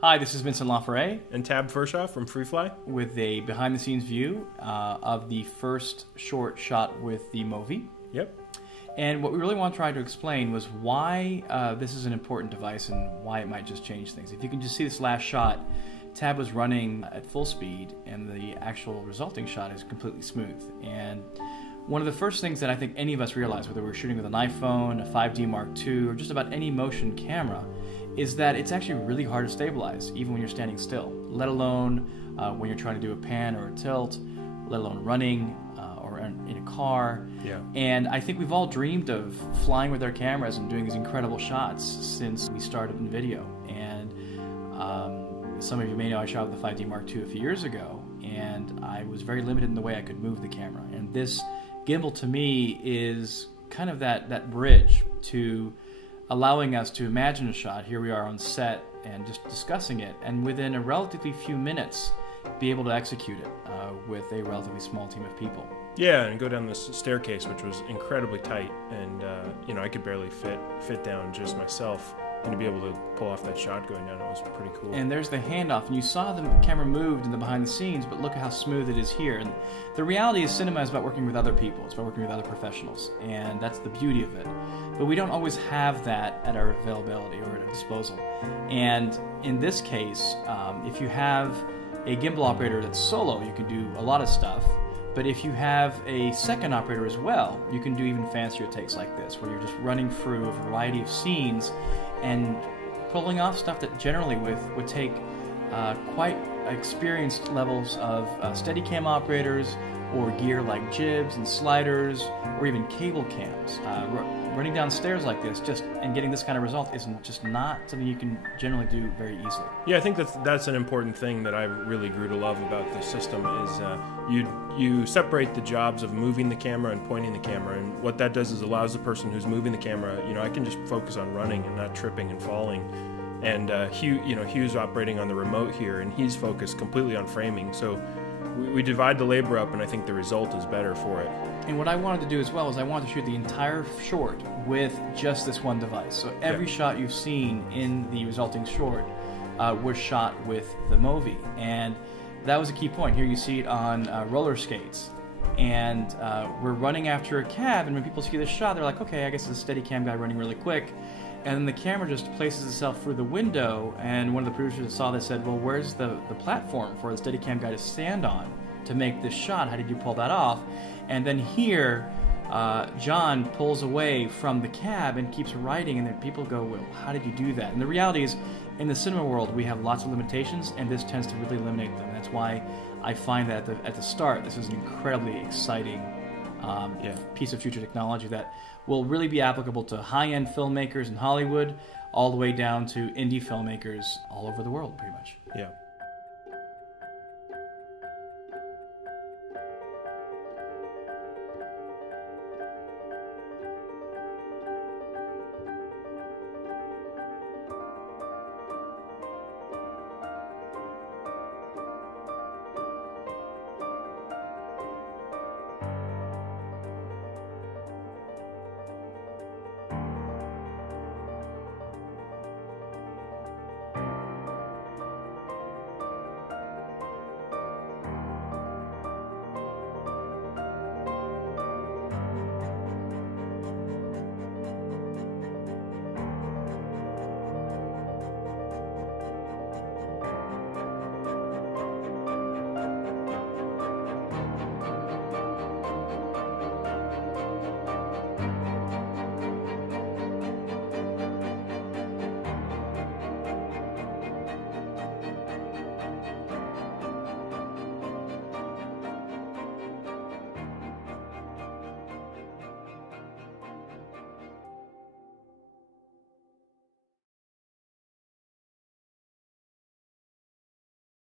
Hi, this is Vincent LaFerre And Tab Furshoff from Freefly with a behind-the-scenes view of the first short shot with the MōVI. Yep. And what we really want to try to explain was why this is an important device and why it might just change things. If you can just see this last shot, Tab was running at full speed and the actual resulting shot is completely smooth. And one of the first things that I think any of us realize, whether we're shooting with an iPhone, a 5D Mark II, or just about any motion camera, is that it's actually really hard to stabilize, even when you're standing still, let alone when you're trying to do a pan or a tilt, let alone running or in a car. Yeah. And I think we've all dreamed of flying with our cameras and doing these incredible shots since we started in video. And some of you may know I shot with the 5D Mark II a few years ago, and I was very limited in the way I could move the camera. And this gimbal to me is kind of that bridge to allowing us to imagine a shot. Here we are on set and just discussing it, and within a relatively few minutes be able to execute it with a relatively small team of people. Yeah, and go down this staircase, which was incredibly tight, and you know, I could barely fit down just myself, and to be able to pull off that shot going down, it was pretty cool. And there's the handoff, and you saw the camera moved in the behind the scenes, but look at how smooth it is here. And the reality is cinema is about working with other people, it's about working with other professionals, and that's the beauty of it. But we don't always have that at our availability or at our disposal. And in this case, if you have a gimbal operator that's solo, you can do a lot of stuff. But if you have a second operator as well, you can do even fancier takes like this, where you're just running through a variety of scenes and pulling off stuff that generally would take quite experienced levels of Steadicam operators or gear like jibs and sliders or even cable cams. Running downstairs like this and getting this kind of result is just not something you can generally do very easily. Yeah, I think that's an important thing that I really grew to love about the system is you separate the jobs of moving the camera and pointing the camera, and what that does is allows the person who's moving the camera, you know, I can just focus on running and not tripping and falling. And Hugh's operating on the remote here, and he's focused completely on framing. So we divide the labor up, and I think the result is better for it. And what I wanted to do as well is I wanted to shoot the entire short with just this one device. So every shot you've seen in the resulting short was shot with the MōVI. And that was a key point. Here you see it on roller skates. And we're running after a cab, and when people see this shot, they're like, okay, I guess it's a Steadicam guy running really quick. And then the camera just places itself through the window, and one of the producers that saw this said, well, where's the platform for the Steadicam guy to stand on to make this shot? How did you pull that off? And then here, John pulls away from the cab and keeps riding, and then people go, well, how did you do that? And the reality is, in the cinema world, we have lots of limitations, and this tends to really eliminate them. That's why I find that at the start, this is an incredibly exciting piece of future technology that will really be applicable to high-end filmmakers in Hollywood, all the way down to indie filmmakers all over the world, pretty much. Yeah.